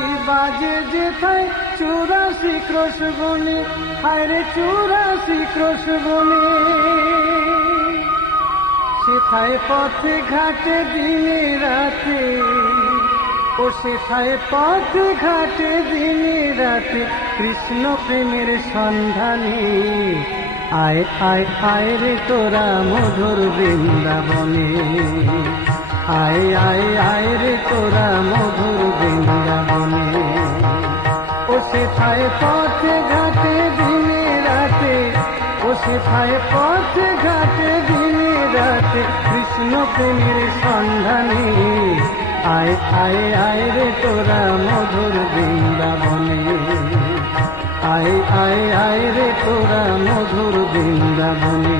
বাঁশি বাজে যেথায় 84 ক্রোশ বনে, হায় রে 84 ক্রোশ বনে। সেথায় পথে ঘাটে দিনে রাতে, ও সেথায় পথে ঘাটে দিনে রাতে কৃষ্ণ প্রেমের সন্ধানে। আয় আয় আয় রে তোরা মধুর বৃন্দাবনে, আয় আয় আয় রে তোরা মধুর বৃন্দাবনে। ও সেথায় পথে ঘাটে দিনে রাতে, ও সেথায় পথে ঘাটে দিনে রাতে কৃষ্ণ প্রেমের সন্ধানে। আয় আয় আয় রে তোরা মধুর বৃন্দাবনে, আয় আয় আয় রে তোরা মধুর বৃন্দাবনে।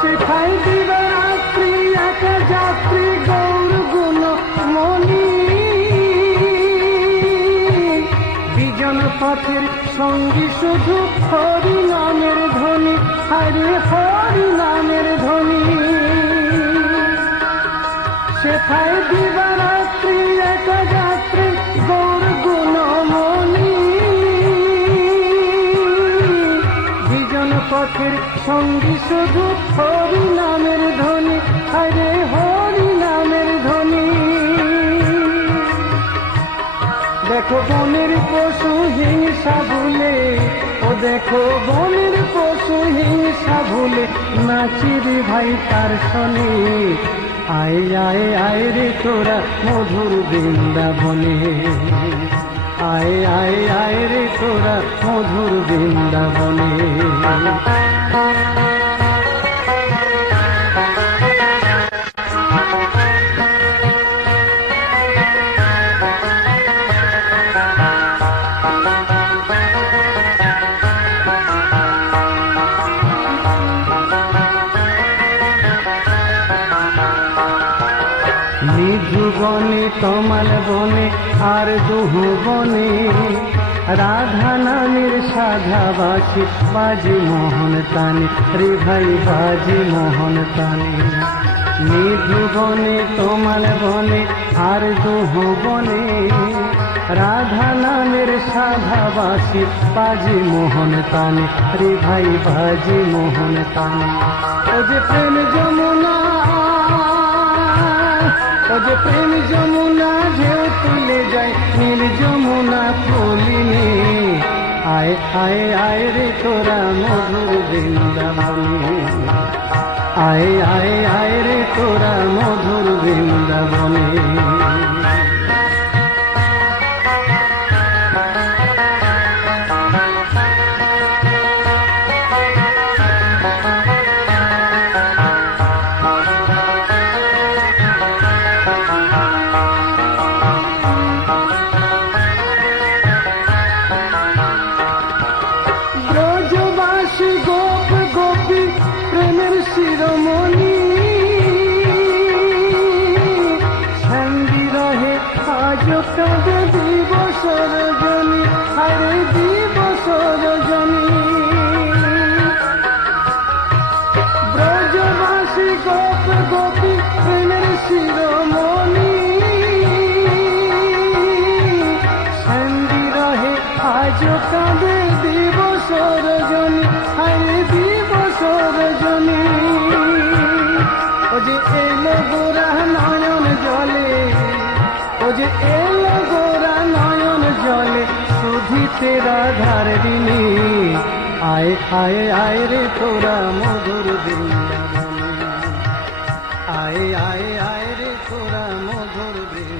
সেথায় দিবারাত্রি এক যাত্রী গৌর গুণ মনি, বিজন পথের সঙ্গী শুধু হরি নামের ধ্বনি, হরে হরি নামের ধ্বনি। সেথায় দিবারাত্রি এক যাত্রী গৌর গুণ মনি, বিজন পথের সঙ্গী শুধু হরি নামের ধ্বনি, হরে হরি নামের ধ্বনি। দেখো বনের পশু হিংসা ভুলে, ও দেখো বনের পশু হিংসা ভুলে নাচিরে ভাই তার শনে। আয় আয় আয় রে তোরা মধুর বৃন্দাবনে, আয় আয় আয় রে তোরা মধুর বৃন্দাবনে। নিধু বনে তমাল বনে আর দুহু বনে, রাধা নামের সাধাবাসী বাজি মোহন তানে, রে ভাই বাজি মোহন তানে। নিধু বনে তমাল বনে আর দুহু বনে, রাধা নামের সাধাবাসী বাজি মোহন তানে, রে ভাই বাজি মোহন তানে। ও যে প্রেম যমুনা, ও যে প্রেম যমুনা ঢেউ তুলে যায় নীল যমুনা ফুলিনে। আয় আয় আয় রে তোরা মধুর বৃন্দাবনে, আয় আয় আয় রে তোরা মধুর বৃন্দাবনে। শিরোমণি সঙ্গী রহে আজ কাঁদে দিবস রজনী, হরে দিবস রজনী। ব্রজবাসী গোপ গোপী প্রেমের শিরোমণি সঙ্গী রহে আজ কাঁদে দিবস রজনী, হরে দিবস রজনী। ও যে এলো গোরা নয়ন জলে, ও যে এলো গোরা নয়ন জলে সুধিতে রাধার ঋণী। আয় আয় আয় রে তোরা মধুর বৃন্দাবনে, আয় আয় আয় রে তোরা মধুর বৃন্দাবনে।